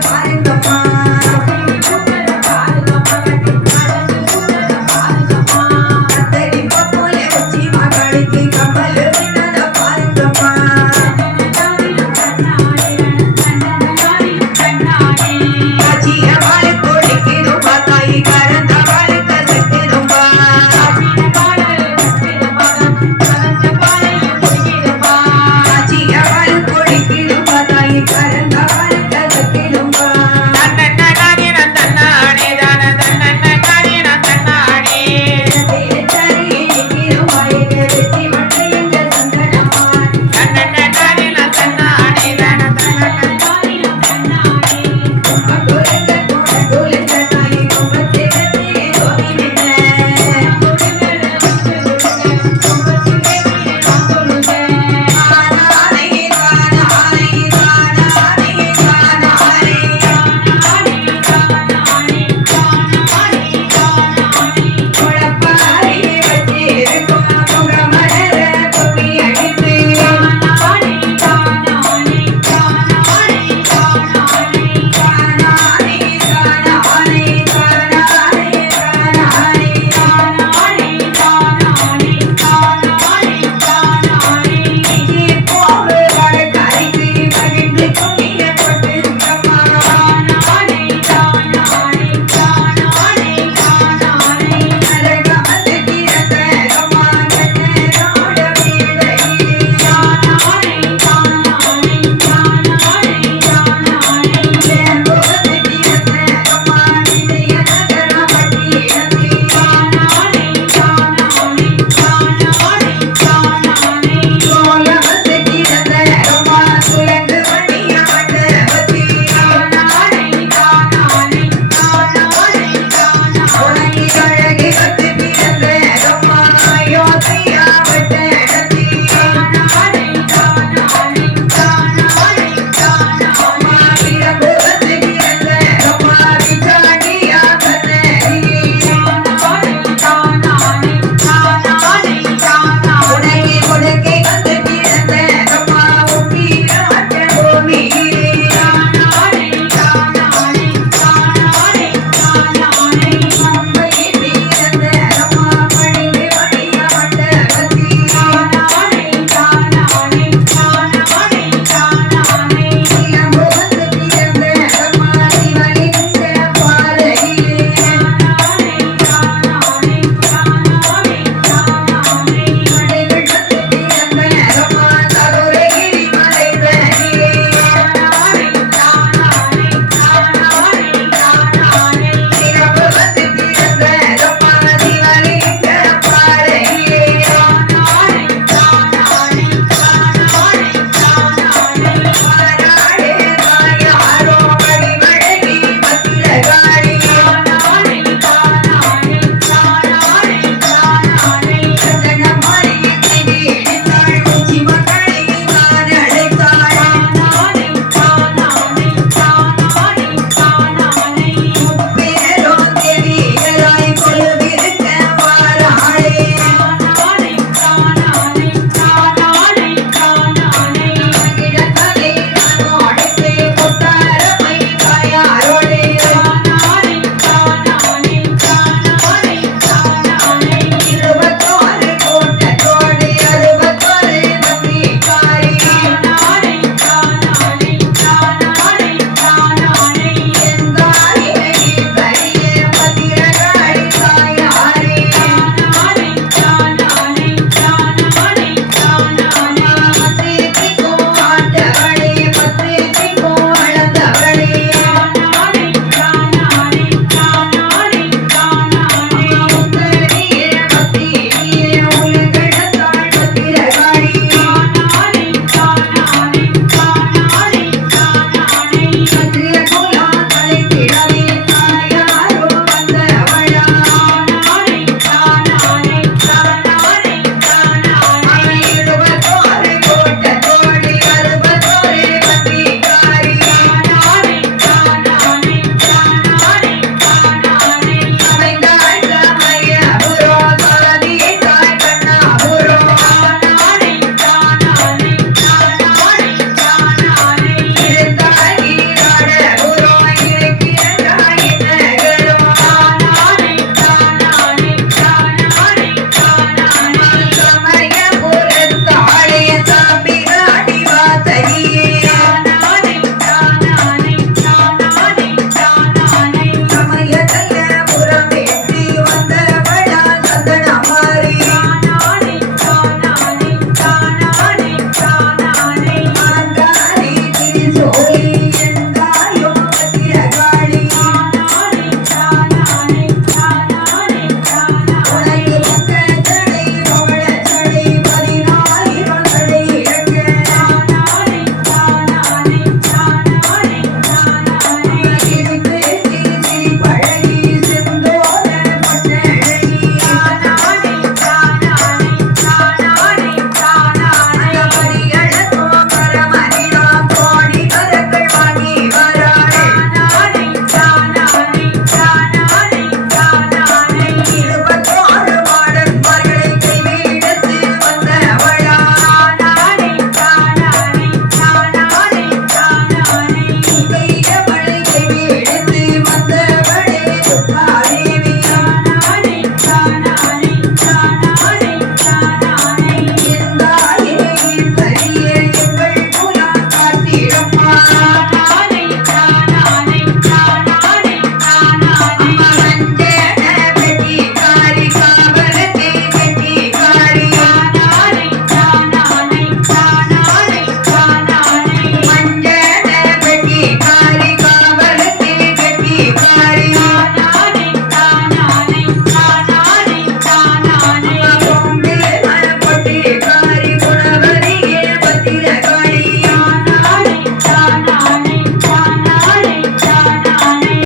find the pine.